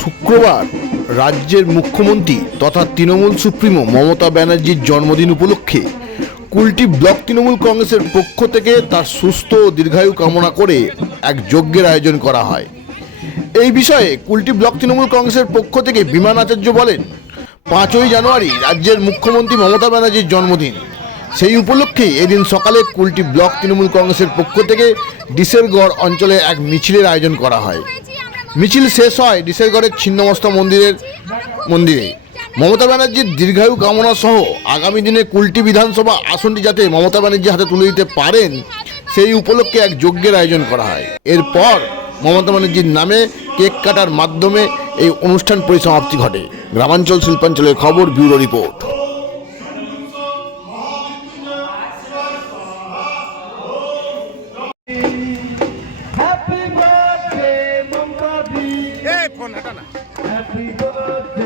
শুক্রবার রাজ্যের মুখ্যমন্ত্রী তথা তৃণমূল সুপ্রিমো মমতা ব্যানার্জির জন্মদিন উপলক্ষে কুলটি ব্লক তৃণমূল কংগ্রেসের পক্ষ থেকে তার সুস্থ ও দীর্ঘায়ু কামনা করে এক যজ্ঞের আয়োজন করা হয়। এই বিষয়ে কুলটি ব্লক তৃণমূল কংগ্রেসের পক্ষ থেকে বিমান আচার্য বলেন, পাঁচই জানুয়ারি রাজ্যের মুখ্যমন্ত্রী মমতা ব্যানার্জির জন্মদিন। সেই উপলক্ষে এদিন সকালে কুলটি ব্লক তৃণমূল কংগ্রেসের পক্ষ থেকে ডিসেরগড় অঞ্চলে এক মিছিলের আয়োজন করা হয়। মিছিল শেষ হয় ডিসেরগড়ের ছিন্নমস্তা মন্দিরের মন্দিরে। মমতা ব্যানার্জির দীর্ঘায়ু কামনা সহ আগামী দিনে কুলটি বিধানসভা আসনটি যাতে মমতা ব্যানার্জির হাতে তুলে দিতে পারেন, সেই উপলক্ষে এক যজ্ঞের আয়োজন করা হয়। এরপর মমতা ব্যানার্জির নামে কেক কাটার মাধ্যমে এই অনুষ্ঠান পরিসমাপ্তি ঘটে। গ্রামাঞ্চল শিল্পাঞ্চলের খবর, ব্যুরো রিপোর্ট। Happy birthday.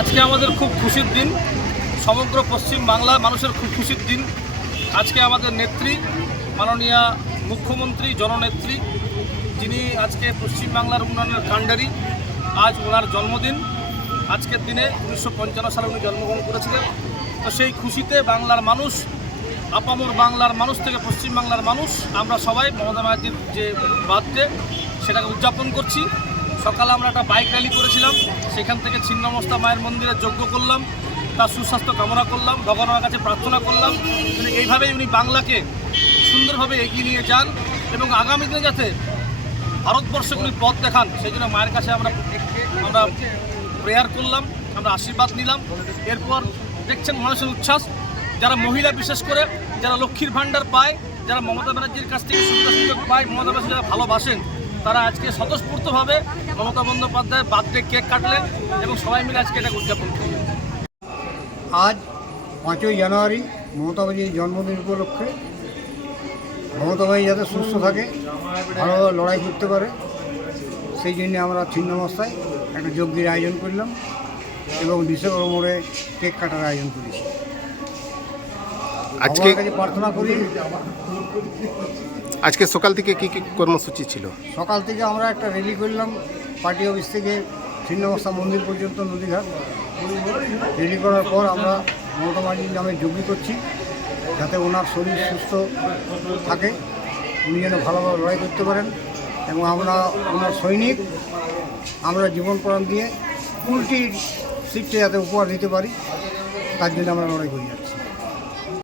আজকে আমাদের খুব খুশির দিন। সমগ্র পশ্চিম বাংলার মানুষের খুব খুশির দিন। আজকে আমাদের নেত্রী, মাননীয় মুখ্যমন্ত্রী, জননেত্রী, যিনি আজকে পশ্চিম বাংলার উন্নয়নের কাণ্ডারি, আজ ওনার জন্মদিন। আজকের দিনে উনিশশো পঞ্চান্ন সালে উনি জন্মগ্রহণ করেছিলেন। তো সেই খুশিতে বাংলার মানুষ আপামর বাংলার মানুষ থেকে পশ্চিম বাংলার মানুষ, আমরা সবাই মমতা ব্যানার্জির যে বার্থডে, সেটাকে উদযাপন করছি। সকালে আমরা একটা বাইক র্যালি করেছিলাম, সেখান থেকে ছিন্নমস্তা মায়ের মন্দিরে যজ্ঞ করলাম, তার সুস্বাস্থ্য কামনা করলাম, ভগবানের কাছে প্রার্থনা করলাম এইভাবেই উনি বাংলাকে সুন্দরভাবে এগিয়ে নিয়ে যান এবং আগামী দিনে যাতে ভারতবর্ষকে উনি পথ দেখান, সেই জন্য মায়ের কাছে আমরা আমরা প্রেয়ার করলাম, আমরা আশীর্বাদ নিলাম। এরপর দেখছেন মানুষের উচ্ছ্বাস। যারা মহিলা, বিশেষ করে যারা লক্ষ্মীর ভাণ্ডার পায়, যারা মমতা ব্যানার্জির কাছ থেকে সুবিধা সুযোগ পায়, মমতা ব্যানার্জি যারা ভালোবাসেন, তারা আজকে স্বতঃস্ফূর্তভাবে মমতা বন্দ্যোপাধ্যায়ের বার্থডে কেক কাটলেন এবং সবাই মিলে আজকে এটা উদযাপন করলেন। আজ পাঁচই জানুয়ারি মমতা বাজির জন্মদিন উপলক্ষে মমতা বাজি যাতে সুস্থ থাকে, ভালোভাবে লড়াই করতে পারে, সেই জন্য আমরা ছিন্নমস্তায় একটা যজ্ঞের আয়োজন করলাম এবং ডিসেম্বর মোড়ে কেক কাটার আয়োজন করেছি। আজকে প্রার্থনা করি। আজকে সকাল থেকে কি কি কর্মসূচি ছিল? সকাল থেকে আমরা একটা র্যালি করলাম। পার্টি অফিস থেকে ছিন্নমস্তা মন্দির পর্যন্ত নদীঘাট। রেডি করার পর আমরা মমতা ব্যানার্জির নামে যজ্ঞ করছি যাতে ওনার শরীর সুস্থ থাকে। উনি যেন ভালোভাবে লড়াই করতে পারেন এবং আমরা ওনার সৈনিক আমরা জীবন প্রাণ দিয়ে কুলটির সিটটা যাতে উপহার দিতে পারি তার জন্য আমরা লড়াই করি